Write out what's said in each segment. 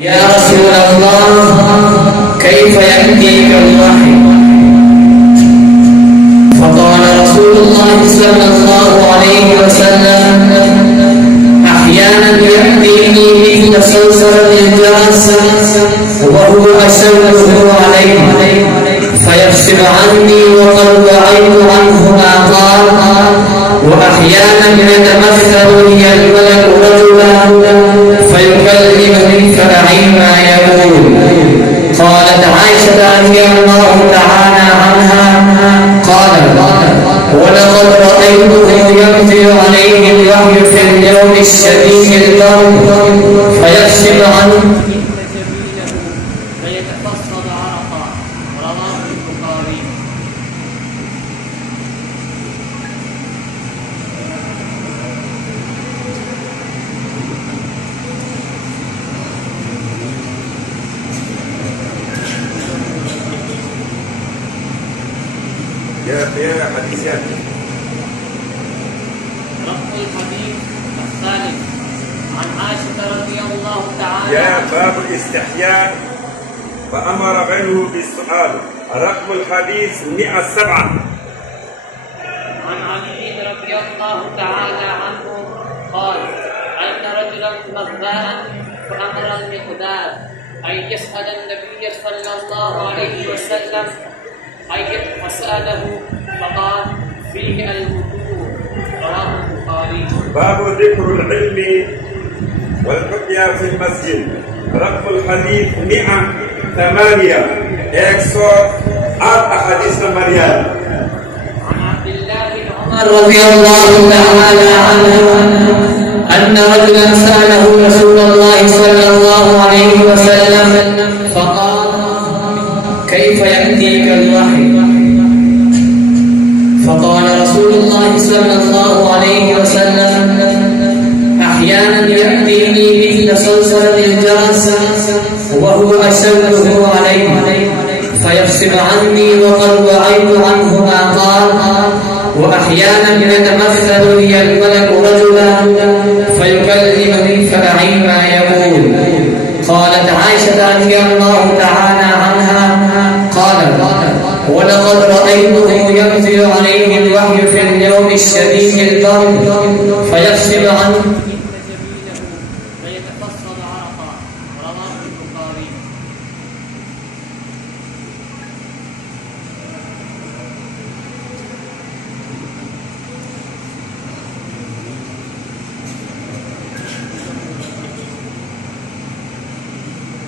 يا رسول الله كيف يأتيك الوحي؟ فقال رسول الله صلى الله عليه وسلم: أحيانا يأتيني مثل صلصلة الجرس وهو أشده عليه فيفصل عني وقد وعيت عنه ما قال، وأحيانا يتمثل لي الملك رجلا فيكلمني فأعي ما يقول. قالت عائشة رضي الله تعالى عنها قالت: ولقد رأيته ينزل عليه الوحي في اليوم الشديد البرد فيفصل عنه فيتفصل عرقا. رواه البخاري. يا حديثات رفع الحديث الثالث عن عائشة رضي الله تعالى يا باب الاستحياء فأمر غيره بالسؤال. رقم الحديث 107 عن علي رضي الله تعالى عنه قال: أن رجلا مذاء فأمر المقداد أن يسأل النبي صلى الله عليه وسلم فسأله فقال: فيه الوضوء. رواه البخاري. باب ذكر العلم والحكية في المسجد. رقم الحديث 108 أحاديث مريم. عن عبد الله بن عمر رضي الله تعالى عنه أن رجلا سأله رسول الله صلى الله عليه وسلم فقال: كيف يأتيك الوحي؟ فقال رسول الله صلى الله عليه وسلم: أحيانا يأتيني مثل صلصلة الجرس وهو أشده عليه فيفصل عني وقد وعيت عنه ما قال، وأحيانا يتمثل لي الملك رجلا فيكلمني فأعي ما يقول. قالت عائشة رضي الله تعالى عنها قالت: ولقد رأيته ينزل عليه الوحي في اليوم الشديد البرد فيفصل عنه فيتفصل عرقا. رواه البخاري.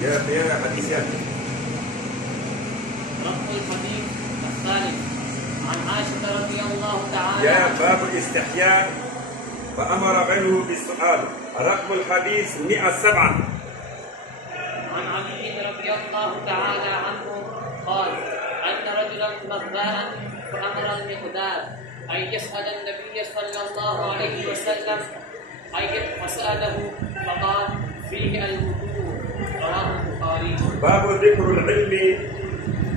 يا حديثات رفع الحديث الثالث عن عائشة رضي الله تعالى يا باب الاستحياء فأمر غيره بالسؤال. رقم الحديث 107 عن علي رضي الله تعالى عنه قال: أن رجلا مذاء فأمر المقداد أن يسأل النبي صلى الله عليه وسلم فسأله فقال: فيه الوضوء. رواه البخاري. باب ذكر العلم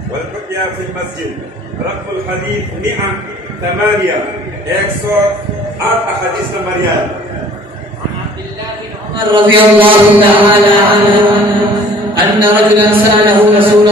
والحكية في المسجد. رقم الحديث 108 أحاديث مريم. عن عبد الله بن عمر رضي الله تعالى عنه أن رجلا سأله رسول